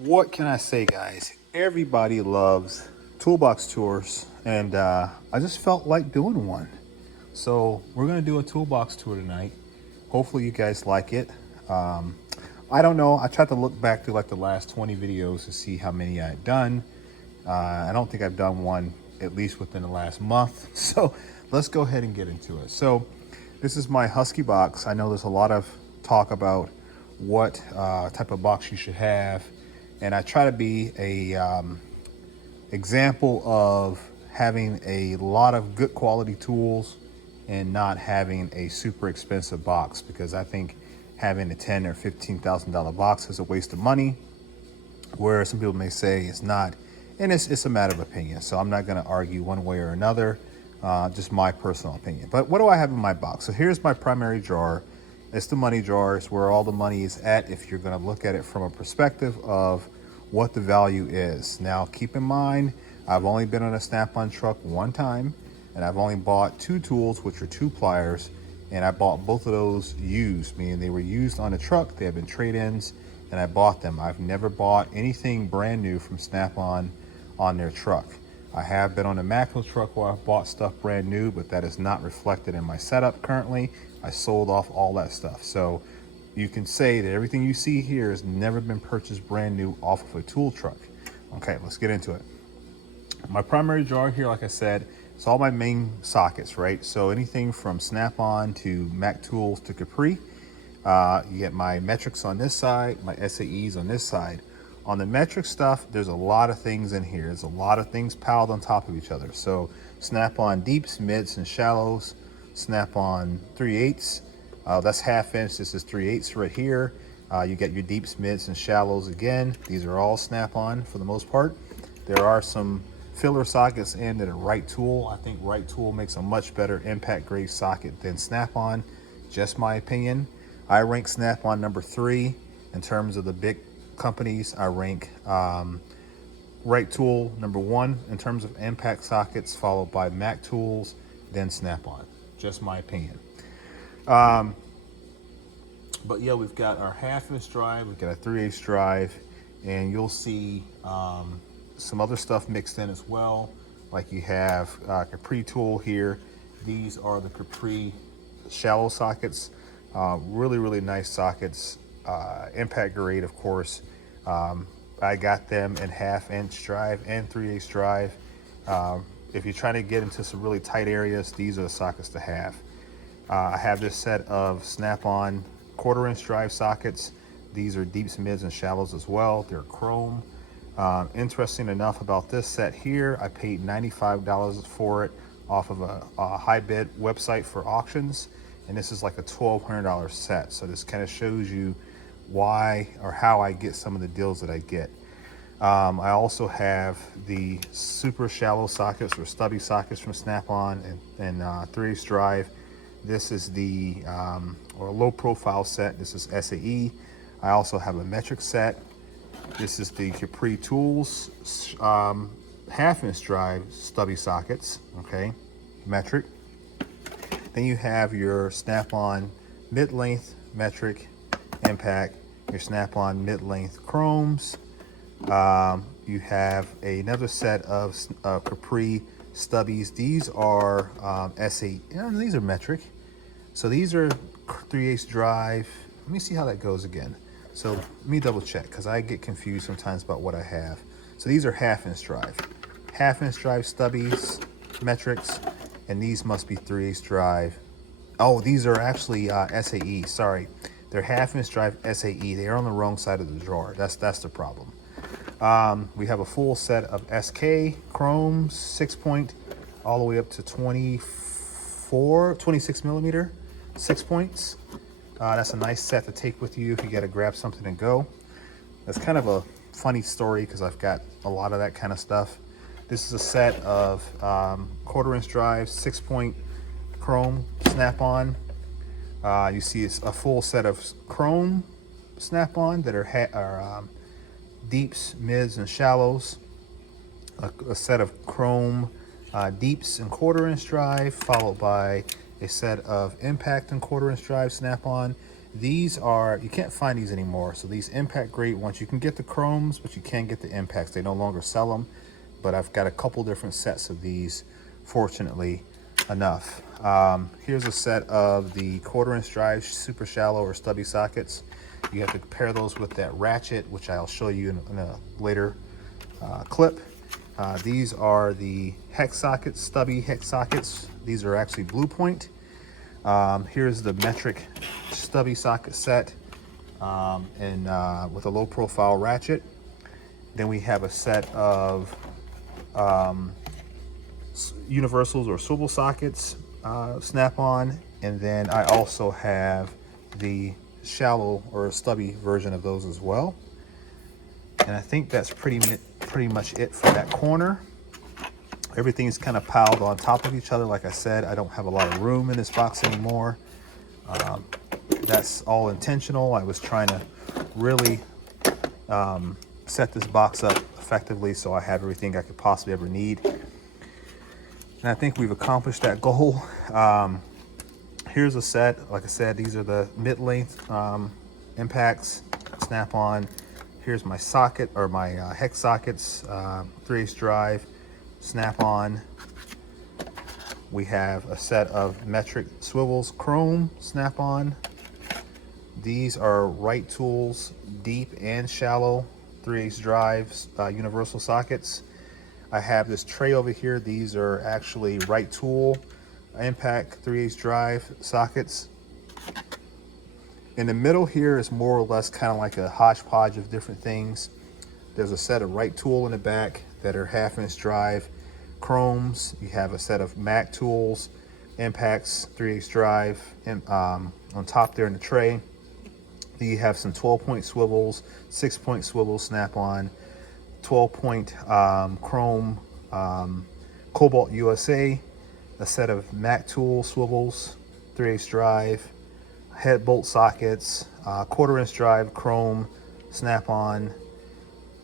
What can I say, guys? Everybody loves toolbox tours, and I just felt like doing one. So we're gonna do a toolbox tour tonight. Hopefully you guys like it. Um, I don't know. I tried to look back to like the last 20 videos to see how many I had done. I don't think I've done one at least within the last month. So let's go ahead and get into it. So this is my Husky box. I know there's a lot of talk about what type of box you should have, and I try to be a example of having a lot of good quality tools and not having a super expensive box, because I think having a $10,000 or $15,000 box is a waste of money, where some people may say it's not, and it's a matter of opinion. So I'm not going to argue one way or another, just my personal opinion. But what do I have in my box? So here's my primary drawer. It's the money drawer. It's where all the money is at if you're going to look at it from a perspective of what the value is. Now, keep in mind, I've only been on a Snap-on truck one time, and I've only bought two tools, which are two pliers, and I bought both of those used, meaning they were used on the truck. They have been trade-ins, and I bought them. I've never bought anything brand new from Snap-on on their truck. I have been on a Macro truck where I've bought stuff brand new, but that is not reflected in my setup currently. I sold off all that stuff. So you can say that everything you see here has never been purchased brand new off of a tool truck. Okay, let's get into it. My primary drawer here, like I said, it's all my main sockets, right? So anything from Snap-on to Mac Tools to Capri. You get my metrics on this side, my SAEs on this side. On the metric stuff, there's a lot of things in here. There's a lot of things piled on top of each other. So Snap-on deeps, mids, and shallows. Snap-on 3/8. That's ½ inch. This is 3/8 right here. You get your deeps, mids, and shallows again. These are all Snap-on for the most part. There are some filler sockets in that are Right Tool. I think Right Tool makes a much better impact grade socket than Snap-on. Just my opinion. I rank Snap-on number 3 in terms of the big companies. I rank Right Tool number 1 in terms of impact sockets, followed by Mac Tools, then Snap-on. Just my opinion. But yeah, we've got our ½ inch drive, we've got a 3/8 drive, and you'll see some other stuff mixed in as well. Like you have Capri tool here. These are the Capri shallow sockets. Really nice sockets. Impact grade, of course. I got them in ½ inch drive and 3/8 drive. If you're trying to get into some really tight areas, these are the sockets to have. I have this set of Snap-on 1/4 inch drive sockets. These are deeps, mids, and shallows as well. They're chrome. Interesting enough about this set here, I paid $95 for it off of a high bid website for auctions, and this is like a $1,200 set. So this kind of shows you why or how I get some of the deals that I get. I also have the super shallow sockets or stubby sockets from Snap-on and 3/8 drive. This is the or low profile set. This is SAE. I also have a metric set. This is the Capri Tools ½ inch drive stubby sockets. Okay, metric. Then you have your Snap-on mid-length metric impact, your Snap-on mid-length chromes. You have another set of Capri stubbies. These are SAE. These are metric. So these are 3/8 drive. Let me see how that goes again. So let me double check, because I get confused sometimes about what I have. So these are ½ inch drive. ½ inch drive stubbies, metrics, and these must be 3/8 drive. Oh, these are actually SAE. Sorry, they're ½ inch drive SAE. They are on the wrong side of the drawer. That's the problem. We have a full set of SK chromes, 6-point, all the way up to 26 millimeter, 6 points. That's a nice set to take with you if you got to grab something and go. That's kind of a funny story because I've got a lot of that kind of stuff. This is a set of 1/4 inch drive, 6-point chrome Snap-on. You see it's a full set of chrome Snap-on that are deeps, mids, and shallows. A set of chrome deeps and 1/4 inch drive, followed by a set of impact and 1/4 inch drive Snap-on, These are, you can't find these anymore. So these impact grade ones, you can get the chromes, but you can't get the impacts. They no longer sell them, but I've got a couple different sets of these, fortunately enough. Here's a set of the 1/4" drive, super shallow or stubby sockets. You have to pair those with that ratchet, which I'll show you in a later clip. These are the hex sockets, stubby hex sockets. These are actually Blue Point. Here's the metric stubby socket set with a low profile ratchet. Then we have a set of universals or swivel sockets, snap-on, and then I also have the shallow or stubby version of those as well. And I think that's pretty much it for that corner. Everything's kind of piled on top of each other. Like I said, I don't have a lot of room in this box anymore. That's all intentional. I was trying to really set this box up effectively so I have everything I could possibly ever need. And I think we've accomplished that goal. Here's a set. Like I said, these are the mid-length impacts, snap-on. Here's my socket, or my hex sockets, 3/8 drive, snap-on. We have a set of metric swivels, chrome, snap-on. These are right tools, deep and shallow, 3/8 drives, universal sockets. I have this tray over here. These are actually right tool, impact, 3/8 drive sockets. In the middle here is more or less kind of like a hodgepodge of different things. There's a set of right tool in the back that are 1/2" drive chromes. You have a set of Mac tools, impacts, 3/8 drive, and on top there in the tray. You have some 12-point swivels, 6-point swivels, snap-on, 12-point chrome Cobalt USA, a set of Mac tool swivels, 3/8 drive, head bolt sockets, 1/4" drive chrome, snap-on,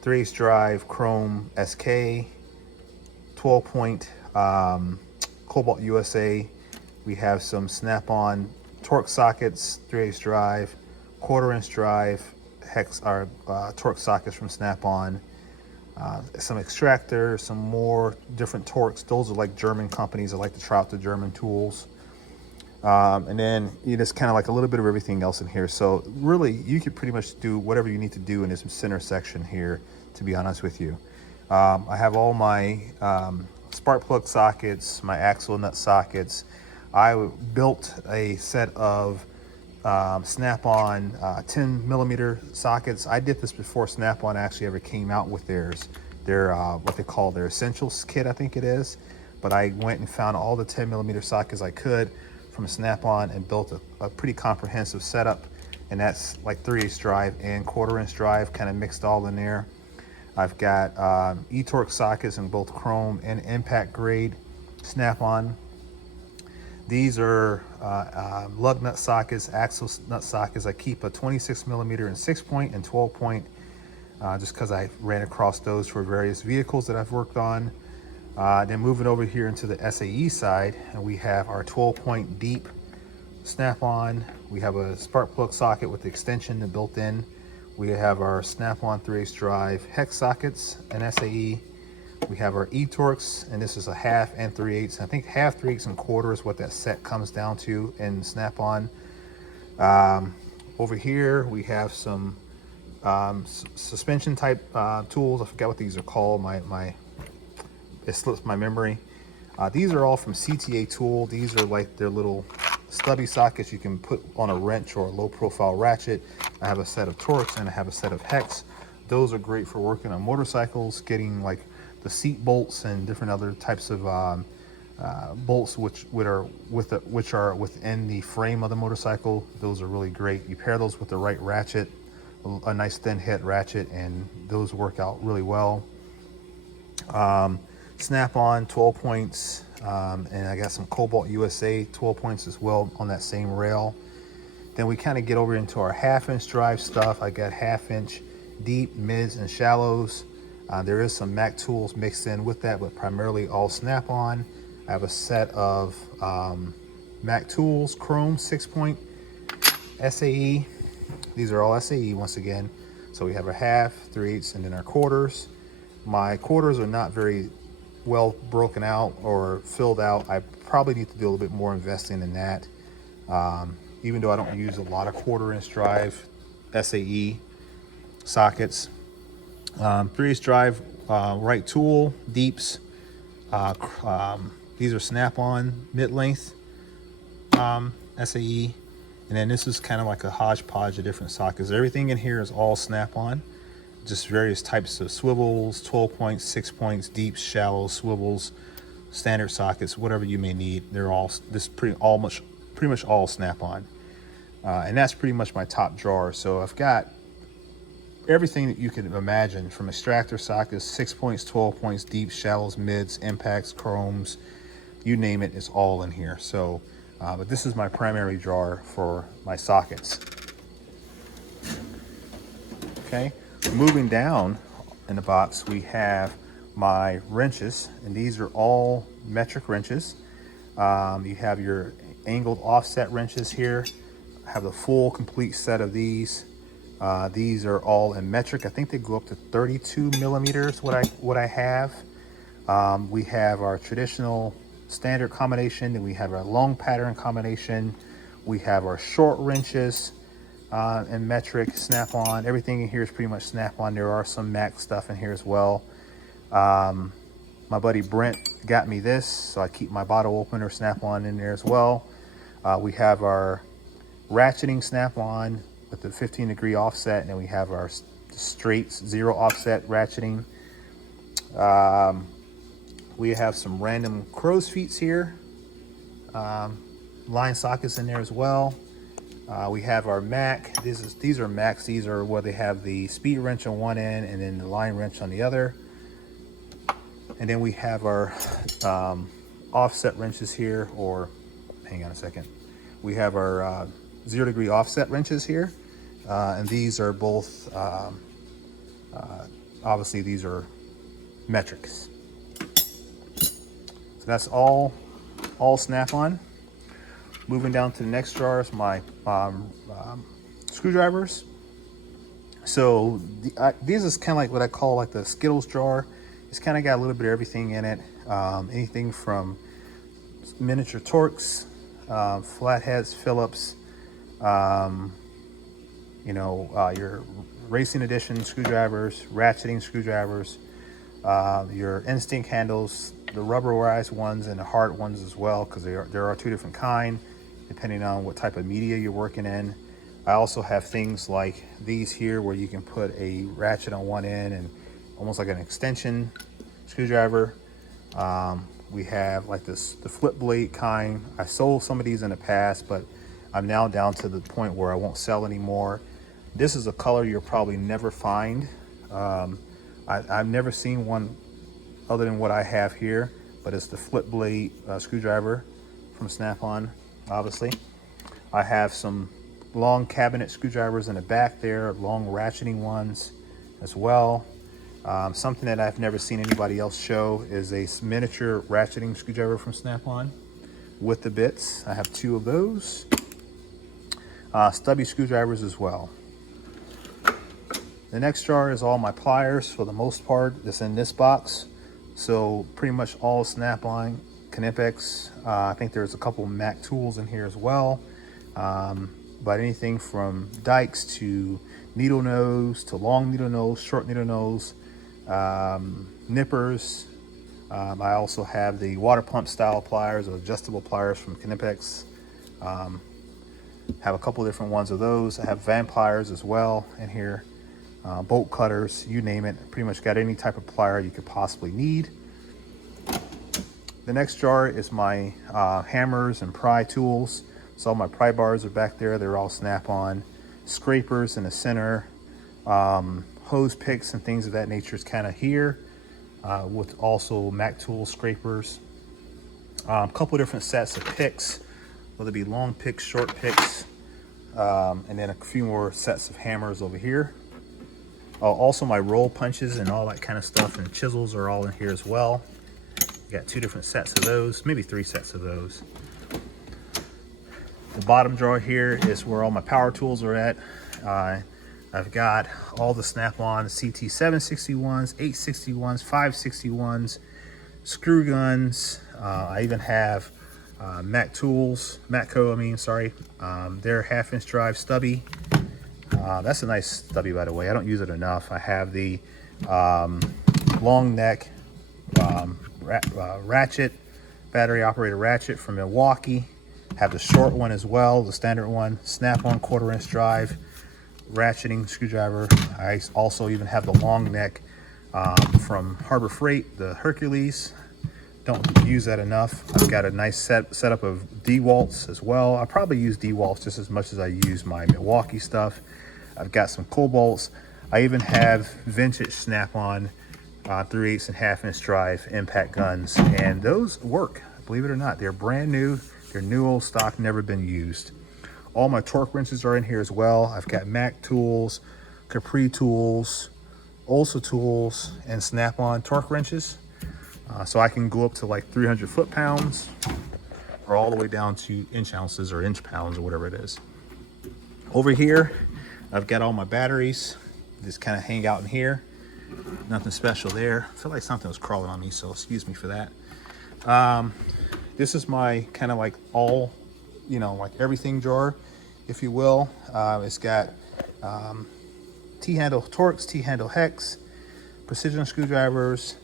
3/8 drive chrome SK, 12-point Cobalt USA. We have some snap-on torque sockets, 3/8 drive, 1/4" drive hex or torque sockets from Snap-on. Some Extractors, some more different torques. Those are like German companies that like to try out the German tools. And then just kind of like a little bit of everything else in here. So really, you could pretty much do whatever you need to do in this center section here, to be honest with you. I have all my spark plug sockets, my axle nut sockets. I built a set of Snap-on 10mm sockets. I did this before Snap-on actually ever came out with their what they call their Essentials kit, I think it is. But I went and found all the 10mm sockets I could from Snap-on and built a pretty comprehensive setup. And that's like 3/8 drive and 1/4" drive kind of mixed all in there. I've got e-torque sockets in both chrome and impact grade Snap-on. These are lug nut sockets, axle nut sockets. I keep a 26mm and 6-point and 12-point just because I ran across those for various vehicles that I've worked on. Then moving over here into the SAE side, and we have our 12-point deep Snap-on. We have a spark plug socket with the extension built in. We have our Snap-on 3/8 drive hex sockets and SAE. We have our e-torques, and this is a 1/2 and 3/8. I think 1/2, 3/8, and 1/4 is what that set comes down to in Snap-on. Over here, we have some suspension type tools. I forgot what these are called. It slips my memory. These are all from CTA Tool. These are like their little stubby sockets you can put on a wrench or a low profile ratchet. I have a set of torques and I have a set of hex. Those are great for working on motorcycles, getting like the seat bolts and different other types of bolts which are within the frame of the motorcycle. Those are really great. You pair those with the right ratchet, a nice thin head ratchet, and those work out really well. Snap-on 12 points, and I got some Cobalt USA 12 points as well on that same rail. Then we kind of get over into our 1/2" drive stuff. I got 1/2" deep, mids, and shallows. There is some Mac tools mixed in with that, but primarily all Snap-on. I have a set of Mac tools, chrome 6-point. SAE. These are all SAE once again. So we have our half, 3/8, and then our quarters. My quarters are not very well broken out or filled out. I probably need to do a little bit more investing in that. Even though I don't use a lot of 1/4" drive SAE sockets. 3/8 drive, right tool, deeps. These are snap-on mid-length SAE. And then this is kind of like a hodgepodge of different sockets. Everything in here is all snap-on. Just various types of swivels, 12 points, 6 points, deeps, shallows, swivels, standard sockets, whatever you may need. They're all pretty much all snap-on. And that's pretty much my top drawer. So I've got everything that you can imagine, from extractor sockets, 6 points, 12 points, deep, shallows, mids, impacts, chromes, you name it, it's all in here. So, but this is my primary drawer for my sockets. Okay, moving down in the box, we have my wrenches, and these are all metric wrenches. You have your angled offset wrenches here. I have the full complete set of these. These are all in metric. I think they go up to 32 millimeters, what I have. We have our traditional standard combination, and we have our long pattern combination. We have our short wrenches and metric, snap-on. Everything in here is pretty much snap-on. There are some Mac stuff in here as well. My buddy Brent got me this, so I keep my bottle opener snap-on in there as well. We have our ratcheting snap-on with the 15-degree offset, and then we have our straight 0 offset ratcheting. We have some random crow's feet here, line sockets in there as well. We have our Mac. These are Macs. These are where they have the speed wrench on one end and then the line wrench on the other. And then we have our offset wrenches here, or hang on a second. We have our 0-degree offset wrenches here, and these are both obviously these are metrics. So that's all snap-on. Moving down to the next drawer is my screwdrivers. So these is kind of like what I call like the Skittles drawer. It's kind of got a little bit of everything in it. Anything from miniature Torx, flatheads, Phillips, your racing edition screwdrivers, ratcheting screwdrivers, your instinct handles, the rubberized ones and the hard ones as well, because there are 2 different kinds depending on what type of media you're working in. I also have things like these here where you can put a ratchet on one end and almost like an extension screwdriver. We have like the flip blade kind. I sold some of these in the past, but I'm now down to the point where I won't sell anymore. This is a color you'll probably never find. I've never seen one other than what I have here, but it's the flip blade screwdriver from Snap-on, obviously. I have some long cabinet screwdrivers in the back there, long ratcheting ones as well. Something that I've never seen anybody else show is a miniature ratcheting screwdriver from Snap-on with the bits. I have 2 of those. Stubby screwdrivers as well. The next drawer is all my pliers for the most part that's in this box. So pretty much all Snap-on, Knipex. I think there's a couple Mac tools in here as well. But anything from dikes to needle nose to long needle nose, short needle nose, nippers. I also have the water pump style pliers or adjustable pliers from Knipex. Have a couple different ones of those. I have vampires as well in here. Bolt cutters, you name it. Pretty much got any type of plier you could possibly need. The next drawer is my hammers and pry tools. So all my pry bars are back there. They're all Snap-on. Scrapers in the center. Hose picks and things of that nature is kind of here. With also Mac tool scrapers. A couple different sets of picks, whether it be long picks, short picks, and then a few more sets of hammers over here. Also my roll punches and all that kind of stuff, and chisels are all in here as well. Got 2 different sets of those, maybe 3 sets of those. The bottom drawer here is where all my power tools are at. I've got all the Snap-on CT 761s, 861s, 561s, screw guns. I even have Matco, their 1/2 inch drive stubby. That's a nice stubby, by the way. I don't use it enough. I have the long neck ratchet, battery operated ratchet from Milwaukee. Have the short one as well, the standard one, Snap-on 1/4 inch drive, ratcheting screwdriver. I also even have the long neck from Harbor Freight, the Hercules. Don't use that enough. I've got a nice setup of DeWalt's as well. I probably use DeWalt's just as much as I use my Milwaukee stuff. I've got some Cobalts. I even have vintage Snap-on 3/8 and 1/2 inch drive impact guns, and those work, believe it or not. They're brand new. They're new old stock, never been used. All my torque wrenches are in here as well. I've got Mac tools, Capri tools, Ulsa tools, and Snap-on torque wrenches. So I can go up to like 300 foot-pounds or all the way down to inch ounces or inch pounds or whatever it is. Over here, I've got all my batteries. Just kind of hang out in here. Nothing special there. I feel like something was crawling on me, so excuse me for that. This is my kind of like all, like everything drawer, if you will. It's got T-handle Torx, T-handle hex, precision screwdrivers,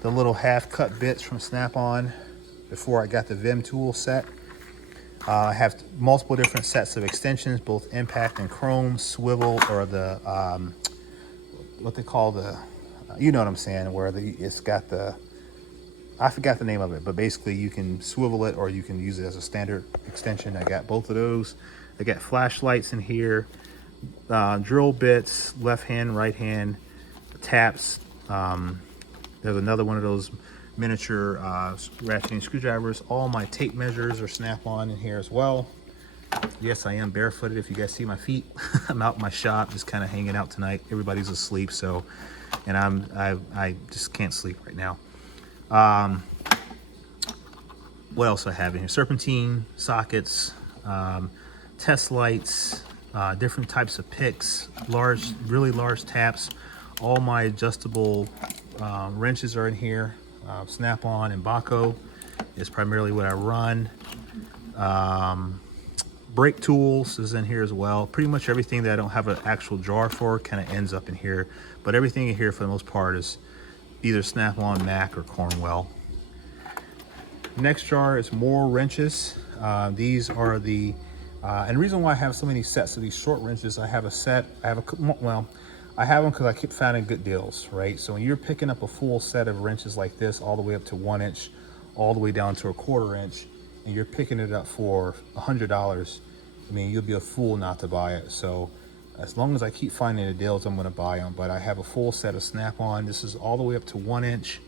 the little half-cut bits from Snap-on before I got the Vim tool set. I have multiple different sets of extensions, both impact and chrome, swivel, or the, what they call the, you know what I'm saying, where it's got the, I forgot the name of it, but basically you can swivel it or you can use it as a standard extension. I got both of those. I got flashlights in here, drill bits, left hand, right hand, taps. There's another one of those miniature ratcheting screwdrivers. All my tape measures are Snap-on in here as well. Yes, I am barefooted if you guys see my feet. I'm out in my shop just kind of hanging out tonight. Everybody's asleep, so, and I just can't sleep right now. What else I have in here? Serpentine sockets, test lights, different types of picks, really large taps. All my adjustable wrenches are in here. Snap-on and Baco is primarily what I run. Brake tools is in here as well. Pretty much everything that I don't have an actual jar for kind of ends up in here, but everything in here for the most part is either Snap-on, Mac, or Cornwell. Next jar is more wrenches. These are the, and the reason why I have so many sets of these short wrenches, I have them because I keep finding good deals, right? So when you're picking up a full set of wrenches like this, all the way up to 1 inch, all the way down to a 1/4 inch, and you're picking it up for $100, I mean, you'll be a fool not to buy it. So as long as I keep finding the deals, I'm gonna buy them. But I have a full set of Snap-on. This is all the way up to 1 inch,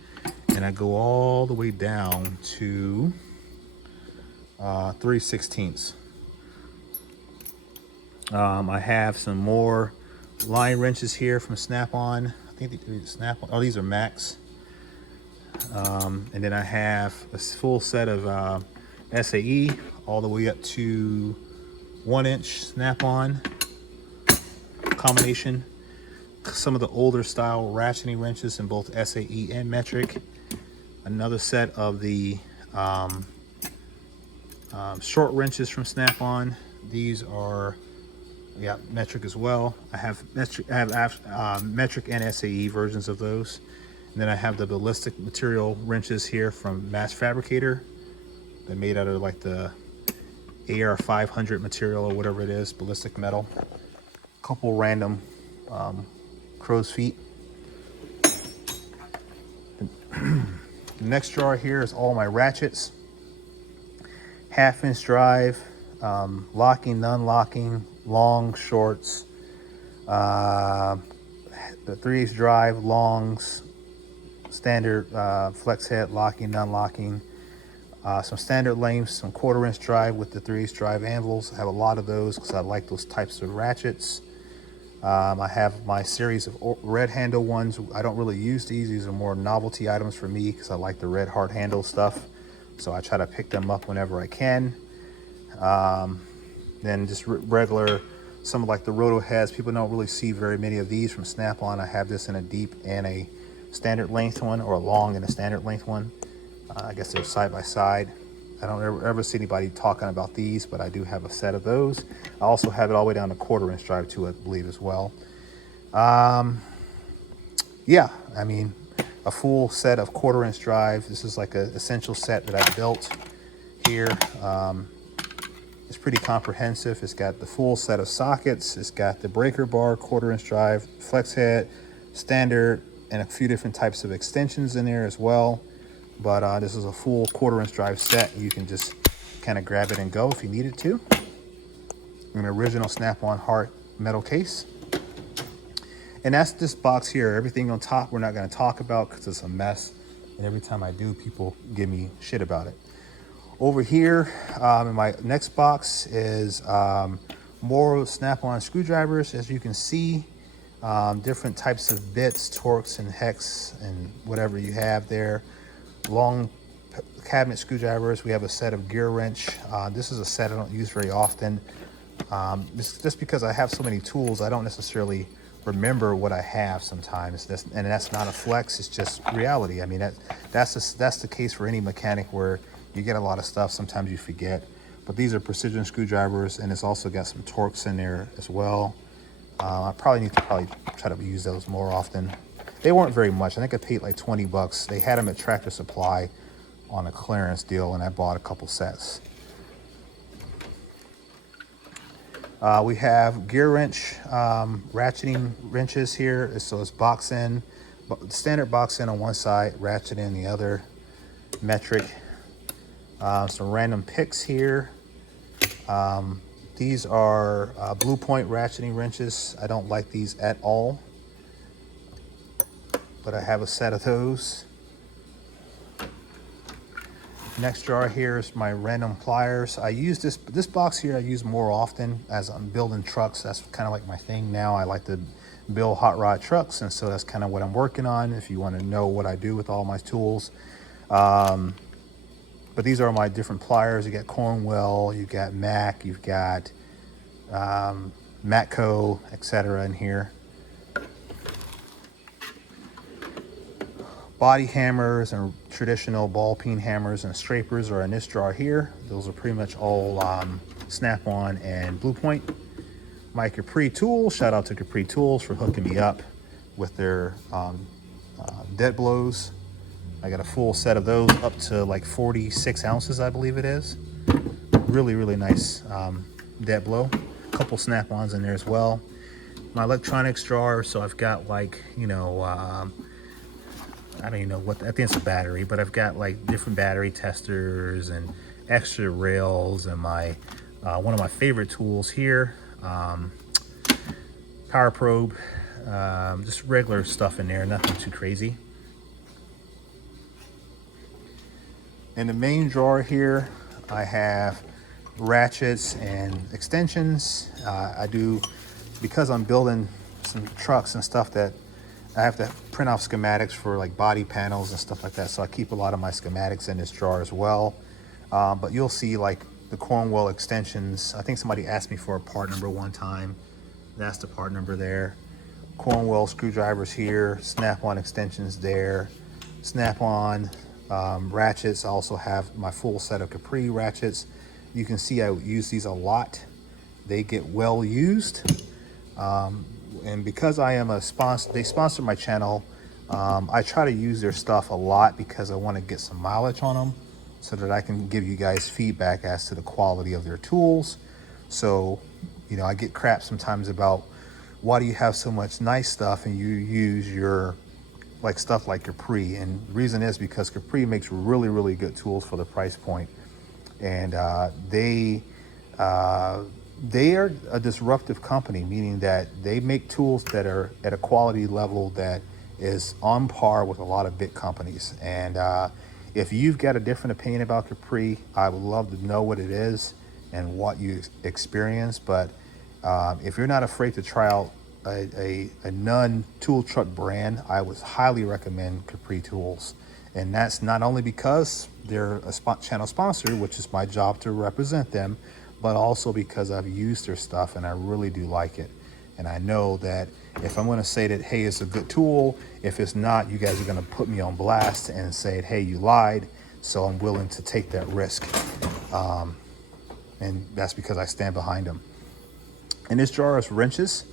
and I go all the way down to 3/16. I have some more line wrenches here from Snap-on. I think these Snap-on. Oh, these are Max. And then I have a full set of SAE all the way up to 1 inch Snap-on combination. Some of the older style ratcheting wrenches in both SAE and metric. Another set of the short wrenches from Snap-on. These are metric as well. I have metric and SAE versions of those. And then I have the ballistic material wrenches here from Mass Fabricator. They're made out of like the AR 500 material or whatever it is, ballistic metal. Couple random crow's feet. The next drawer here is all my ratchets. 1/2 inch drive, locking, non-locking, long, shorts, the 3/8 drive, longs, standard flex head, locking, non-locking, some standard lengths, some 1/4 inch drive with the 3/8 drive anvils. I have a lot of those because I like those types of ratchets. I have my series of red handle ones. I don't really use these. These are more novelty items for me because I like the red hard handle stuff. So I try to pick them up whenever I can. Then just regular, some of like the roto heads. People don't really see very many of these from Snap-on. I have this in a deep and a standard length one, or a long and a standard length one. I guess they're side by side. I don't ever see anybody talking about these, but I do have a set of those. I also have it all the way down to 1/4 inch drive too, I believe, as well. Yeah, I mean, a full set of 1/4 inch drive. This is like an essential set that I built here. It's pretty comprehensive. It's got the full set of sockets. It's got the breaker bar, 1/4 inch drive, flex head, standard, and a few different types of extensions in there as well. But this is a full 1/4 inch drive set. You can just kind of grab it and go if you needed to. An original Snap-on hard metal case. And that's this box here. Everything on top we're not going to talk about because it's a mess. And every time I do, people give me shit about it. Over here in my next box is more Snap-on screwdrivers. As you can see, different types of bits, Torx and hex and whatever you have there. Long cabinet screwdrivers. We have a set of gear wrench. This is a set I don't use very often. Just because I have so many tools, I don't necessarily remember what I have sometimes. And that's not a flex, it's just reality. I mean, that's the case for any mechanic where you get a lot of stuff, sometimes you forget. But these are precision screwdrivers, and it's also got some Torx in there as well. I probably need to try to use those more often. They weren't very much. I think I paid like 20 bucks. They had them at Tractor Supply on a clearance deal, and I bought a couple sets. We have gear wrench, ratcheting wrenches here. So it's box end, standard box end on one side, ratchet in the other, metric. Some random picks here. These are Blue Point ratcheting wrenches. I don't like these at all, but I have a set of those. Next jar here is my random pliers. I use this box here I use more often as I'm building trucks. That's kind of like my thing now. I like to build hot rod trucks, and so that's kind of what I'm working on, if you want to know what I do with all my tools. But these are my different pliers. You got Cornwell, you got Mac, you've got Matco, etc. in here. Body hammers and traditional ball peen hammers and scrapers are in this jar here. Those are pretty much all Snap-on and Blue Point. My Capri tools, shout out to Capri Tools for hooking me up with their dead blows. I got a full set of those up to like 46 ounces, I believe it is. Really, really nice dead blow. A couple Snap-ons in there as well. My electronics jar, so I've got like, you know, I don't even know what, I think it's a battery, but I've got like different battery testers and extra rails, and my one of my favorite tools here, power probe, just regular stuff in there, nothing too crazy. In the main drawer here, I have ratchets and extensions. Because I'm building some trucks and stuff, that I have to print off schematics for like body panels and stuff like that. So I keep a lot of my schematics in this jar as well. But you'll see like the Cornwell extensions. I think somebody asked me for a part number one time. That's the part number there. Cornwell screwdrivers here, Snap-on extensions there, Snap-on ratchets. I also have my full set of Capri ratchets. You can see I use these a lot. They get well used. And because I am a sponsor, they sponsor my channel. I try to use their stuff a lot because I want to get some mileage on them, so that I can give you guys feedback as to the quality of their tools. So, you know, I get crap sometimes about why do you have so much nice stuff and you use your like stuff like Capri, and the reason is because Capri makes really, really good tools for the price point. And they are a disruptive company, meaning that they make tools that are at a quality level that is on par with a lot of big companies. And if you've got a different opinion about Capri, I would love to know what it is and what you experience. But if you're not afraid to try out a non-tool truck brand, I would highly recommend Capri Tools. And that's not only because they're a channel sponsor, which is my job to represent them, but also because I've used their stuff and I really do like it. And I know that if I'm going to say that, hey, it's a good tool, if it's not, you guys are going to put me on blast and say, hey, you lied. So I'm willing to take that risk. And that's because I stand behind them. In this jar is wrenches.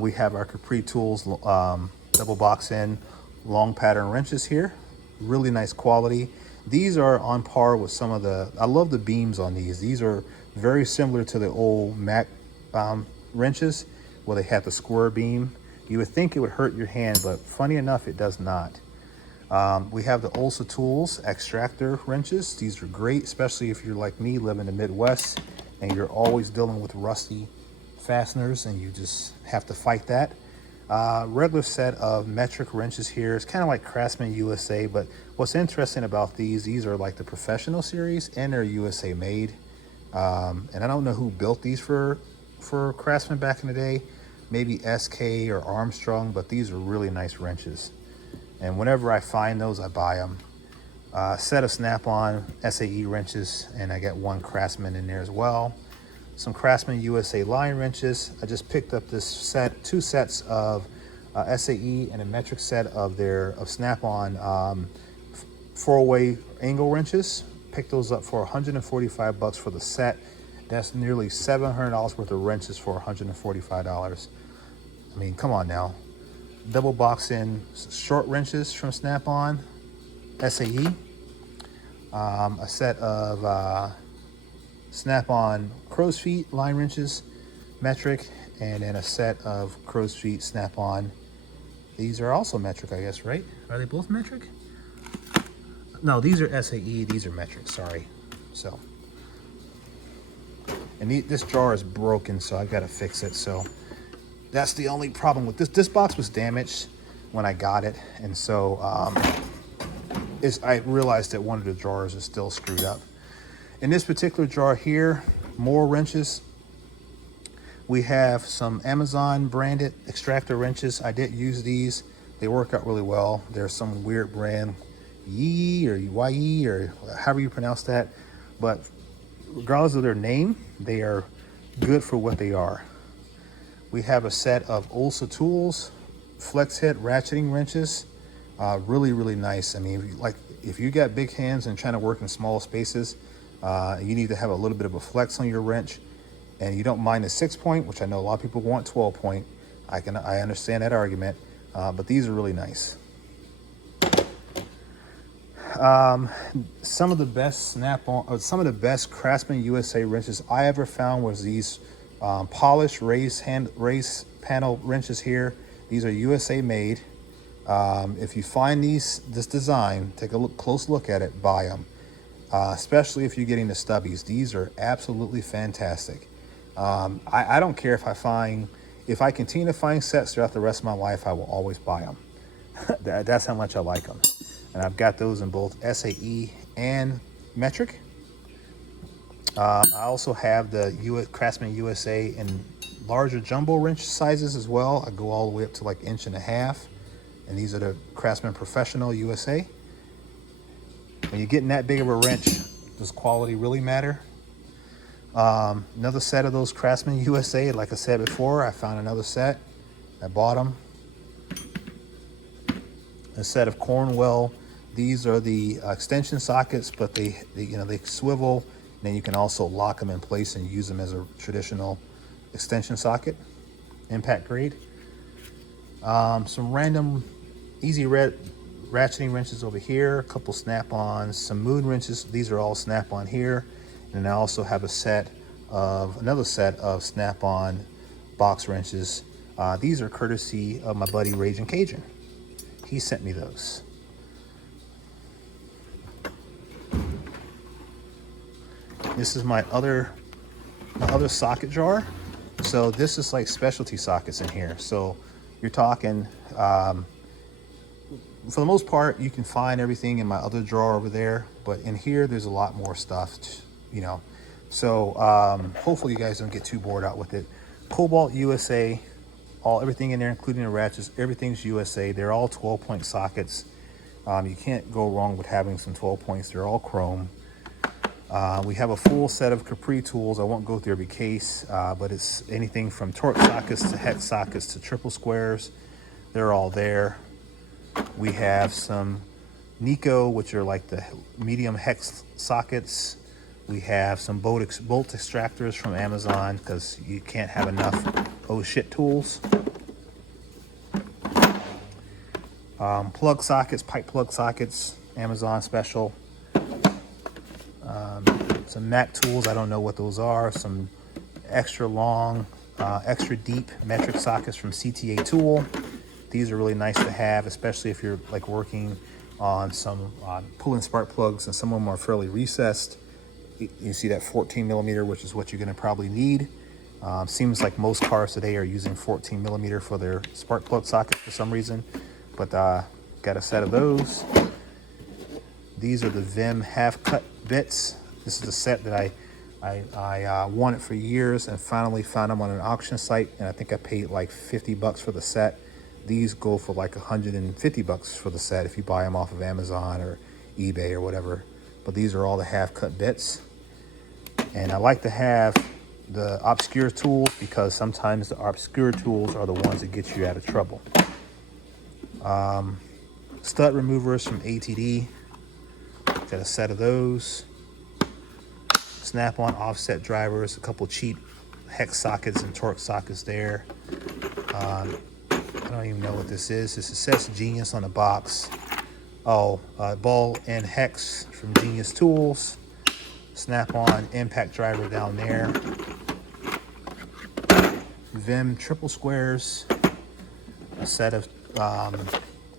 We have our Capri Tools double box in long pattern wrenches here. Really nice quality. These are on par with some of the, I love the beams on these. These are very similar to the old Mac wrenches where they have the square beam. You would think it would hurt your hand, but funny enough, it does not. We have the Olsa Tools Extractor wrenches. These are great, especially if you're like me, live in the Midwest, and you're always dealing with rusty fasteners and you just have to fight that. Regular set of metric wrenches here. It's kind of like Craftsman USA, but what's interesting about these are like the professional series and they're USA made. And I don't know who built these for Craftsman back in the day, maybe SK or Armstrong, but these are really nice wrenches. And whenever I find those, I buy them. Set of Snap-on SAE wrenches, and I got one Craftsman in there as well. Some Craftsman USA line wrenches. I just picked up this set, 2 sets of SAE and a metric set of Snap-on 4-way angle wrenches. Picked those up for $145 for the set. That's nearly $700 worth of wrenches for $145. I mean, come on now. Double box in short wrenches from Snap-on SAE. A set of Snap-on crow's feet line wrenches, metric, and then a set of crow's feet Snap-on. These are also metric, I guess, right? Are they both metric? No, these are SAE, these are metric, sorry. So, and this jar is broken, so I've got to fix it. So that's the only problem with this. This box was damaged when I got it, and so I realized that one of the drawers is still screwed up. In this particular jar here, more wrenches. We have some Amazon branded extractor wrenches. I did use these. They work out really well. There's some weird brand, Yi or Yi or however you pronounce that. But regardless of their name, they are good for what they are. We have a set of Olsa Tools flex head ratcheting wrenches. Really, really nice. I mean, if you got big hands and trying to work in small spaces, you need to have a little bit of a flex on your wrench, and you don't mind the 6-point, which I know a lot of people want 12-point. I understand that argument, but these are really nice. Some of the best some of the best Craftsman USA wrenches I ever found was these polished raised panel wrenches here. These are USA made. If you find this design, take a close look at it, buy them. Especially if you're getting the stubbies. These are absolutely fantastic. I don't care if I continue to find sets throughout the rest of my life, I will always buy them. That's how much I like them. And I've got those in both SAE and metric. I also have the Craftsman USA in larger jumbo wrench sizes as well. I go all the way up to like 1.5 inches. And these are the Craftsman Professional USA. When you're getting that big of a wrench, does quality really matter? Another set of those Craftsman USA, like I said before, I found another set. I bought them. A set of Cornwell. These are the extension sockets, but they swivel. And then you can also lock them in place and use them as a traditional extension socket, impact grade. Some random easy ratcheting wrenches over here, a couple Snap-ons, some Moon wrenches. These are all Snap-on here. And I also have another set of Snap-on box wrenches. These are courtesy of my buddy Raging Cajun. He sent me those. This is my other socket jar. So this is like specialty sockets in here. So you're talking, for the most part, you can find everything in my other drawer over there, but in here, there's a lot more stuff, So hopefully you guys don't get too bored out with it. Cobalt USA, everything in there, including the ratchets, everything's USA. They're all 12-point sockets. You can't go wrong with having some 12 points. They're all chrome. We have a full set of Capri tools. I won't go through every case, but it's anything from torque sockets to hex sockets to triple squares. They're all there. We have some Nico, which are like the medium hex sockets. We have some bolt extractors from Amazon because you can't have enough oh shit tools. Plug sockets, pipe plug sockets, Amazon special. Some Mac tools, I don't know what those are. Some extra long, extra deep metric sockets from CTA Tool. These are really nice to have, especially if you're like working on some pull-in spark plugs, and some of them are fairly recessed. You see that 14 millimeter, which is what you're gonna probably need. Seems like most cars today are using 14 millimeter for their spark plug sockets for some reason, but got a set of those. These are the Vim half cut bits. This is a set that I wanted for years and finally found them on an auction site, and I think I paid like 50 bucks for the set. These go for like 150 bucks for the set if you buy them off of Amazon or eBay or whatever. But these are all the half cut bits. And I like to have the obscure tools because sometimes the obscure tools are the ones that get you out of trouble. Stud removers from ATD. Got a set of those. Snap-on offset drivers, a couple cheap hex sockets and torque sockets there. I don't even know what this is. This says Genius on the box. Oh, ball and hex from Genius Tools. Snap-on impact driver down there. Vim triple squares. A set of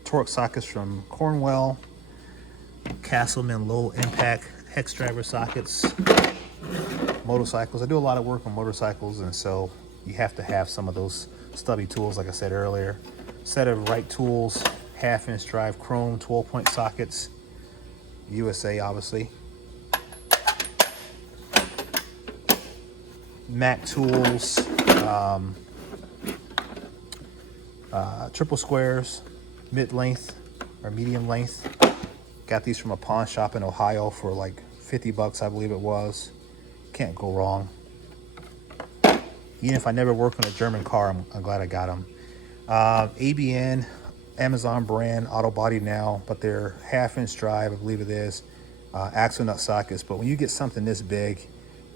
torque sockets from Cornwell. Castleman low impact hex driver sockets. Motorcycles. I do a lot of work on motorcycles, and so you have to have some of those stubby tools, like I said earlier. Set of Wright Tools, half-inch drive chrome 12-point sockets, USA obviously. Mac Tools, triple squares, mid-length or medium length. Got these from a pawn shop in Ohio for like 50 bucks, I believe it was. Can't go wrong. Even if I never work on a German car, I'm glad I got them. ABN, Amazon brand, auto body now, but they're half-inch drive, I believe it is. Axle nut sockets, but when you get something this big,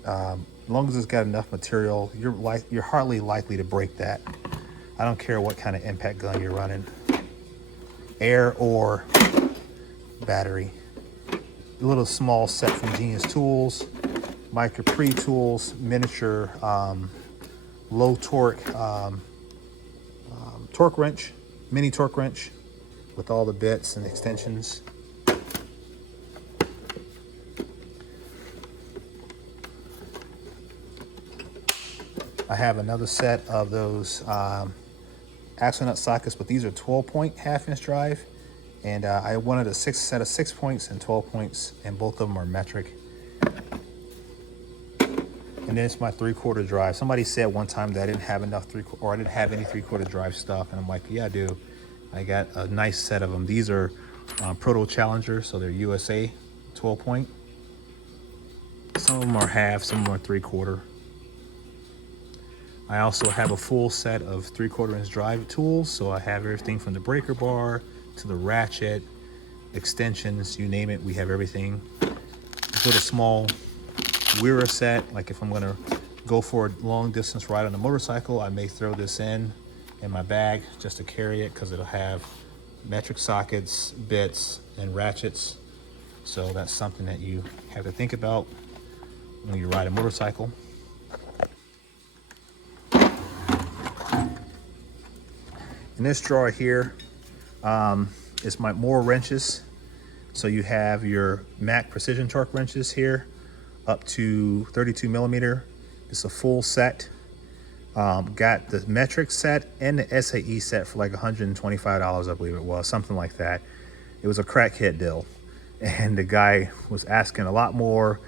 as long as it's got enough material, you're hardly likely to break that. I don't care what kind of impact gun you're running, air or battery. A little small set from Genius Tools, my Capri tools, miniature low torque torque wrench, mini torque wrench with all the bits and extensions. I have another set of those axle nut sockets, but these are 12-point half-inch drive. And I wanted a set of 6 points and 12 points, and both of them are metric. And then it's my 3/4 drive. Somebody said one time that I didn't have enough I didn't have any 3/4 drive stuff, and I'm like, yeah, I do. I got a nice set of them. These are Proto Challenger, so they're USA 12-point. Some of them are half, some of them are 3/4. I also have a full set of 3/4 drive tools, so I have everything from the breaker bar to the ratchet, extensions, you name it, we have everything. This little small Weir set, like if I'm gonna go for a long distance ride on a motorcycle, I may throw this in my bag just to carry it, because it'll have metric sockets, bits, and ratchets. So that's something that you have to think about when you ride a motorcycle. In this drawer here is my more wrenches. So you have your Mac precision torque wrenches here up to 32 millimeter. It's a full set. Got the metric set and the SAE set for like $125, I believe it was, something like that. It was a crackhead deal, and the guy was asking a lot more,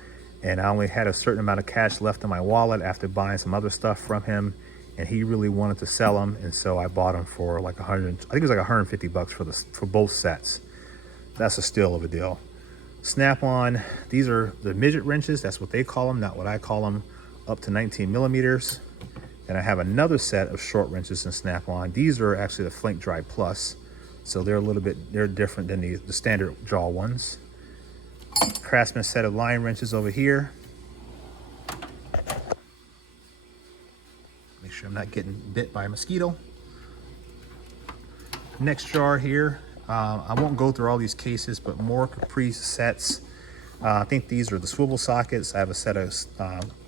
and I only had a certain amount of cash left in my wallet after buying some other stuff from him, and he really wanted to sell them, and so I bought them for like I think it was like 150 bucks for both sets. That's a steal of a deal. Snap-on, these are the midget wrenches. That's what they call them, not what I call them, up to 19 millimeters. And I have another set of short wrenches in Snap-on. These are actually the Flink Drive Plus. So they're they're different than the standard jaw ones. Craftsman set of line wrenches over here. Make sure I'm not getting bit by a mosquito. Next jar here, I won't go through all these cases, but more Capri sets. I think these are the swivel sockets. I have a set of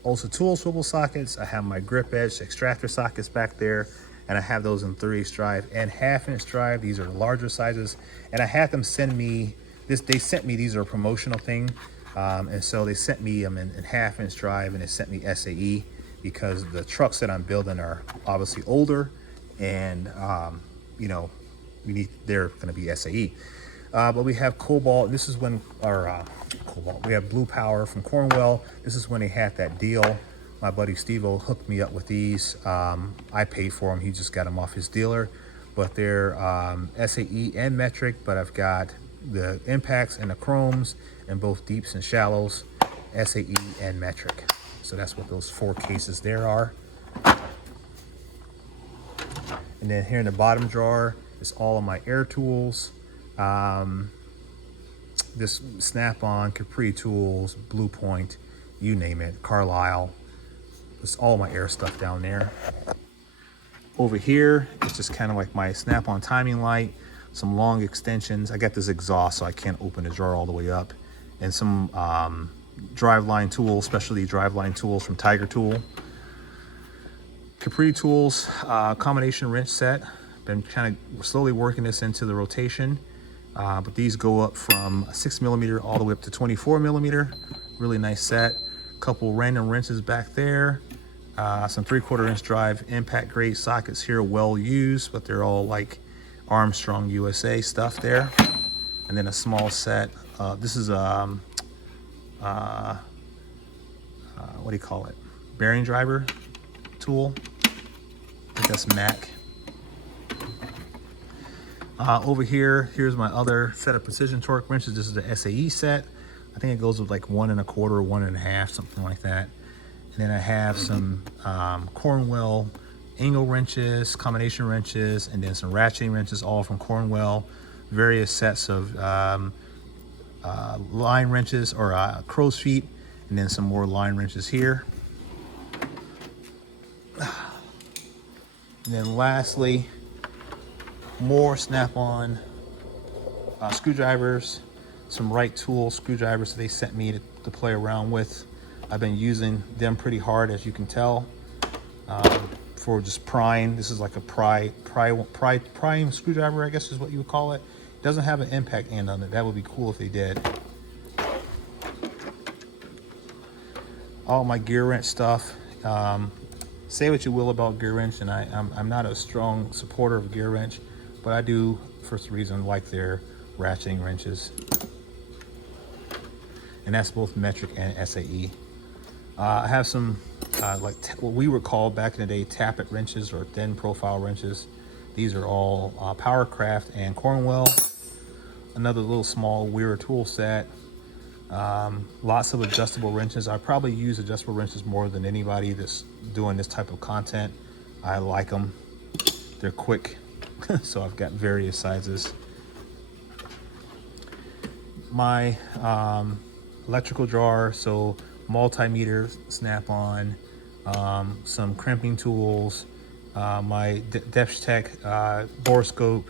also tool swivel sockets. I have my grip edge extractor sockets back there, and I have those in 3/8 drive and 1/2" drive. These are larger sizes, and I had them send me this. They sent me, these are a promotional thing, and so they sent me them in 1/2" drive, and they sent me SAE because the trucks that I'm building are obviously older, and you know, they're going to be SAE. But we have Cobalt. This is when our Cobalt. We have Blue Power from Cornwell. This is when they had that deal. My buddy Steve-O hooked me up with these. I paid for them. He just got them off his dealer. But they're SAE and metric. But I've got the impacts and the chromes in both deeps and shallows, SAE and metric. So that's what those 4 cases there are. And then here in the bottom drawer is all of my air tools. This Snap-on, Capri tools, Blue Point, you name it, Carlisle. It's all my air stuff down there. Over here, it's just kind of like my Snap-on timing light, some long extensions. I got this exhaust, so I can't open the drawer all the way up. And some driveline tools, specialty driveline tools from Tiger Tool. Capri tools, combination wrench set. Been kind of slowly working this into the rotation. But these go up from 6 millimeter all the way up to 24 millimeter. Really nice set. Couple random wrenches back there. Some 3/4 inch drive impact grade sockets here, well used, but they're all like Armstrong USA stuff there. And then a small set. This is what do you call it? Bearing driver tool. I think that's Mac. Over here, here's my other set of precision torque wrenches. This is the SAE set. I think it goes with like 1 1/4, 1 1/2, something like that. And then I have some Cornwell angle wrenches, combination wrenches, and then some ratcheting wrenches, all from Cornwell. Various sets of line wrenches or crow's feet, and then some more line wrenches here. And then lastly, more Snap-on screwdrivers, some right tool screwdrivers that they sent me to play around with. I've been using them pretty hard, as you can tell, for just prying. This is like a prying screwdriver, I guess is what you would call it. It doesn't have an impact end on it. That would be cool if they did. All my gear wrench stuff. Say what you will about gear wrench, and I'm not a strong supporter of gear wrench, but I do, for some reason, like their ratcheting wrenches. And that's both metric and SAE. I have some, like what we would call back in the day, tappet wrenches or thin profile wrenches. These are all Powercraft and Cornwell. Another little small Weir tool set. Lots of adjustable wrenches. I probably use adjustable wrenches more than anybody that's doing this type of content. I like them. They're quick. So I've got various sizes. My electrical drawer, so multimeter, Snap-on, some crimping tools, my Depth Tech borescope,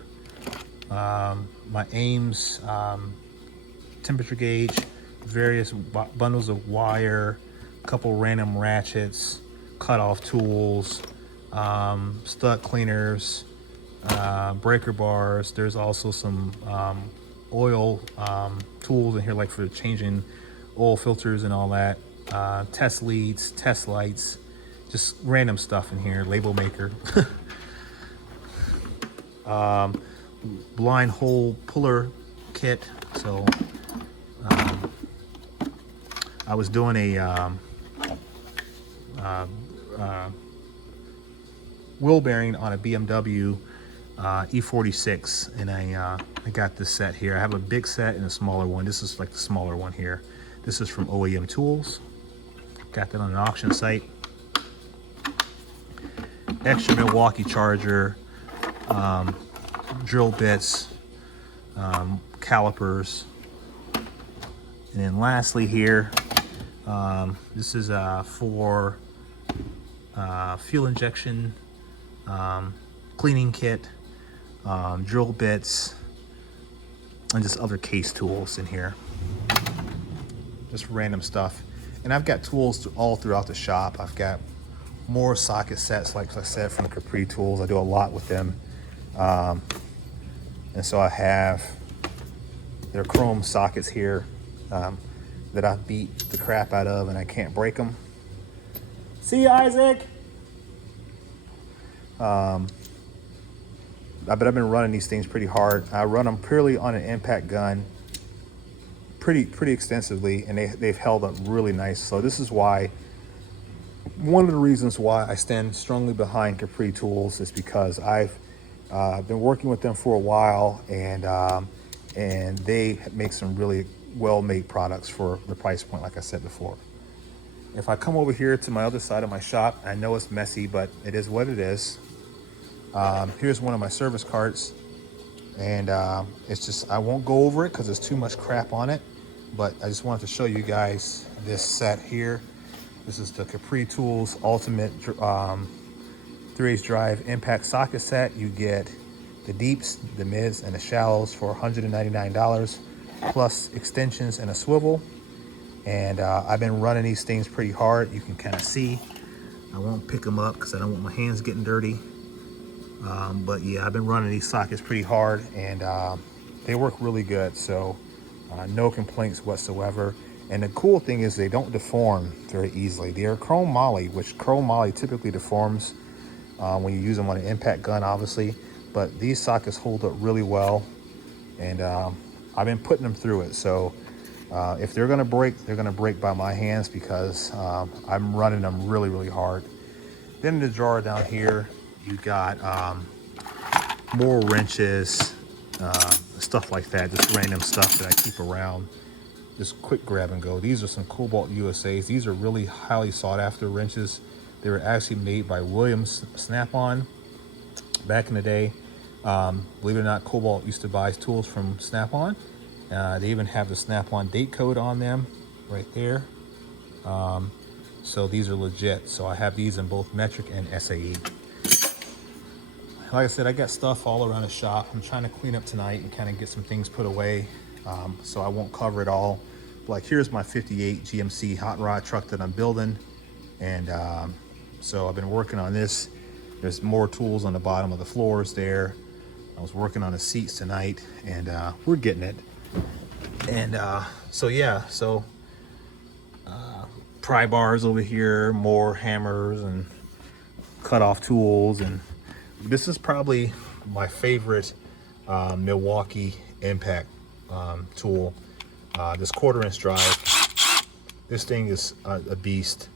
my Ames temperature gauge, various bundles of wire, a couple random ratchets, cut-off tools, stud cleaners, breaker bars. There's also some oil tools in here, like for changing oil filters and all that. Test leads, test lights, just random stuff in here. Label maker. Blind hole puller kit. So I was doing a wheel bearing on a BMW E46, and I got this set here. I have a big set and a smaller one. This is like the smaller one here. This is from OEM Tools. Got that on an auction site. Extra Milwaukee charger, drill bits, calipers, and then lastly here, this is for fuel injection, cleaning kit, drill bits, and just other case tools in here. Just random stuff. And I've got tools all throughout the shop. I've got more socket sets, like I said, from Capri Tools. I do a lot with them. And so I have their chrome sockets here that I beat the crap out of and I can't break them. See you, Isaac. But I've been running these things pretty hard. I run them purely on an impact gun pretty extensively, and they've held up really nice. So this is why, one of the reasons why I stand strongly behind Capri Tools is because I've been working with them for a while, and they make some really well-made products for the price point, like I said before. If I come over here to my other side of my shop, I know it's messy, but it is what it is. Here's one of my service carts, and it's just, I won't go over it because there's too much crap on it, but I just wanted to show you guys this set here. This is the Capri Tools Ultimate 3/8 drive impact socket set. You get the deeps, the mids, and the shallows for $199, plus extensions and a swivel. And I've been running these things pretty hard. You can kind of see. I won't pick them up because I don't want my hands getting dirty. But yeah, I've been running these sockets pretty hard, and they work really good. So no complaints whatsoever. And the cool thing is they don't deform very easily. They are chrome moly, which chrome moly typically deforms when you use them on an impact gun, obviously. But these sockets hold up really well, and I've been putting them through it. So if they're gonna break, they're gonna break by my hands because I'm running them really hard. Then in the drawer down here, you got more wrenches, stuff like that, just random stuff that I keep around. Just quick grab and go. These are some Cobalt USAs. These are really highly sought after wrenches. They were actually made by Williams Snap-on back in the day. Believe it or not, Cobalt used to buy tools from Snap-on. They even have the Snap-on date code on them right there. So these are legit. So I have these in both metric and SAE. Like I said, I got stuff all around the shop. I'm trying to clean up tonight and kind of get some things put away, so I won't cover it all. Like, here's my 58 GMC hot rod truck that I'm building, and so I've been working on this. There's more tools on the bottom of the floors there. I was working on the seats tonight, and we're getting it. And so yeah, so pry bars over here, more hammers and cut off tools, and this is probably my favorite Milwaukee impact tool. This 1/4 inch drive. This thing is a beast.